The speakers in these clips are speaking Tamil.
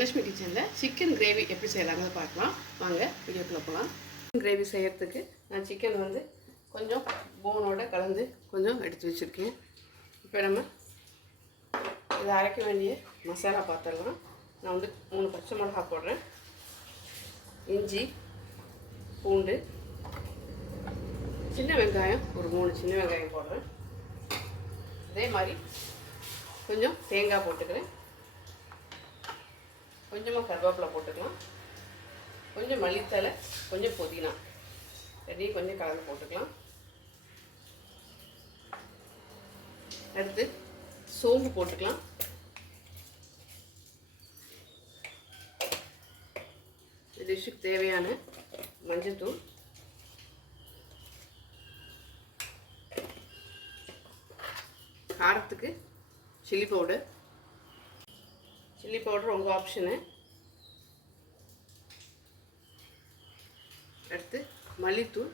மகாலட்சுமி கிச்சனில் சிக்கன் கிரேவி எப்படி செய்யலாங்கிறத பார்க்கலாம். வாங்க வீடியோக்குள்ளே போகலாம் சிக்கன் கிரேவி செய்கிறதுக்கு நான் சிக்கன் வந்து கொஞ்சம் போனோட கலந்து கொஞ்சம் எடுத்து வச்சுருக்கேன். இப்போ நம்ம இதை அரைக்க வேண்டிய மசாலா பார்த்துடலாம் நான் வந்து மூணு பச்சை மிளகா போடுறேன். இஞ்சி பூண்டு சின்ன வெங்காயம் ஒரு மூணு சின்ன வெங்காயம் போடுறேன். அதே மாதிரி கொஞ்சம் தேங்காய் போட்டுக்கிறேன். கொஞ்சமாக கருவேப்பிலை போட்டுக்கலாம். கொஞ்சம் மல்லித்தலை கொஞ்சம் புதினா. ரெண்டையும் கொஞ்சம் கலந்து போட்டுக்கலாம். அடுத்து சோம்பு போட்டுக்கலாம். டிஷ்ஷுக்கு தேவையான மஞ்சள்தூள் காரத்துக்கு சில்லி பவுடர் சில்லி பவுடர் உங்கள் ஆப்ஷனு அடுத்து மல்லித்தூள்.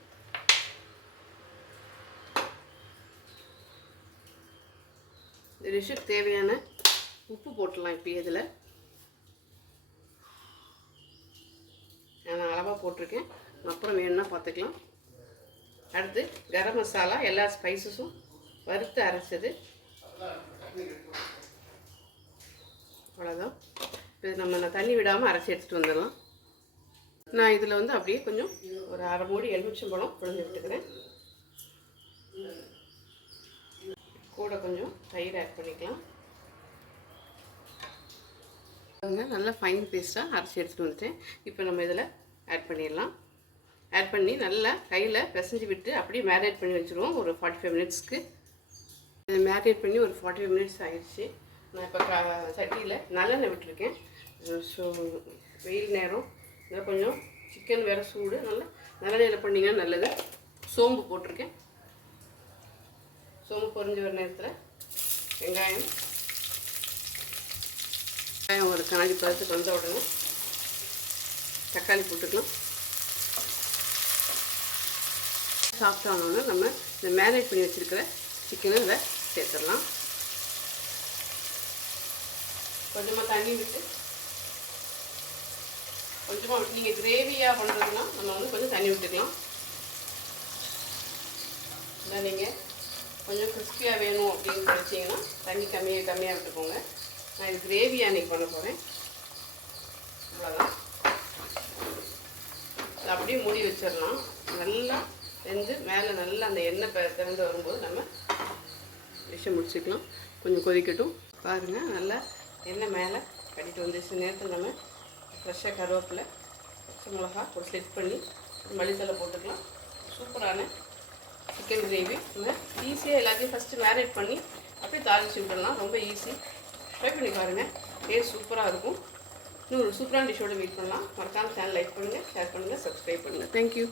இந்த டிஷ்ஷுக்கு தேவையான உப்பு போட்டுடலாம் இப்போ இதில். நான் அளவாக போட்டிருக்கேன். அப்புறம் வேணும்னா பார்த்துக்கலாம் அடுத்து கரம் மசாலா எல்லா ஸ்பைசஸும் வறுத்து அரைச்சது. அவ்வளோதான் இப்போ நம்ம தண்ணி விடாமல் அரைச்சி எடுத்துகிட்டு வந்துடலாம். நான் இதில் வந்து அப்படியே கொஞ்சம் ஒரு அரை மூடி எலுமிச்சம்பழம் புழிஞ்சு விட்டுக்கிறேன். கூட கொஞ்சம் தயிர் ஆட் பண்ணிக்கலாம். நல்லா ஃபைன் பேஸ்ட்டாக அரைச்சி எடுத்துகிட்டு வந்துட்டேன். இப்போ நம்ம இதில் ஆட் பண்ணிடலாம். ஆட் பண்ணி நல்லா கையில் பிசைஞ்சு விட்டு அப்படியே மேரினேட் பண்ணி வச்சுருவோம். ஒரு ஃபார்ட்டி ஃபைவ் மினிட்ஸ்க்கு இது மேரினேட் பண்ணி ஒரு ஃபார்ட்டி ஃபைவ் மினிட்ஸ் ஆயிடுச்சு. நான் இப்போ க சட்டியில் நல்லெண்ணெய் விட்டுருக்கேன். ஸோ வெயில் நேரம். இதில் கொஞ்சம் சிக்கன் வேறு சூடு. நல்லா நல்லெண்ணெயில் பண்ணிங்கன்னா நல்லது. சோம்பு போட்டிருக்கேன். சோம்பு பொறிஞ்சு வர நேரத்தில் வெங்காயம். வெங்காயம் ஒரு கணக்கு பதத்துக்கு வந்த உடனே தக்காளி போட்டுக்கலாம். சாப்பிட்டானோன்னா நம்ம இந்த மேரினேட் பண்ணி வச்சுருக்கிற சிக்கனை இதில் சேர்த்துடலாம். கொஞ்சமாக தண்ணி விட்டு கொஞ்சமாக விட்டு நீங்கள் கிரேவியாக பண்ணுறதுன்னா நம்ம வந்து கொஞ்சம் தண்ணி விட்டுக்கலாம். இல்லை நீங்கள் கொஞ்சம் கிறிஸ்பியாக வேணும் அப்படின்னு நினச்சிங்கன்னா தண்ணி கம்மியாக கம்மியாக விட்டுக்கோங்க. நான் இது கிரேவியாக இன்றைக்கி பண்ண போகிறேன் அவ்வளோதான் அப்படியே மூடி வச்சிடலாம். நல்லா வெந்து மேலே நல்லா அந்த எண்ணெய் திறந்து வரும்போது நம்ம விஷம் முடிச்சுக்கலாம். கொஞ்சம் கொதிக்கட்டும். பாருங்கள் நல்லா எண்ணெய் மேலே கட்டிட்டு வந்துச்சு நேரத்தில் நம்ம ஃப்ரெஷ்ஷாக கருவேப்பிலை பச்சை மிளகா ஒரு செட் பண்ணி மல்லித்தலை போட்டுக்கலாம். சூப்பரான சிக்கன் கிரேவி நம்ம ஈஸியாக எல்லாத்தையும் ஃபஸ்ட்டு மேரினேட் பண்ணி அப்படியே தாளிச்சு விட்டுடலாம். ரொம்ப ஈஸி ட்ரை பண்ணி பாருங்கள் டேஸ்ட் சூப்பராக இருக்கும். இன்னும் ஒரு சூப்பரான டிஷ்ஷோட மீட் பண்ணலாம். மறக்காமல் சேனல் லைக் பண்ணுங்கள் ஷேர் பண்ணுங்கள் சப்ஸ்கிரைப் பண்ணுங்கள் தேங்க்யூ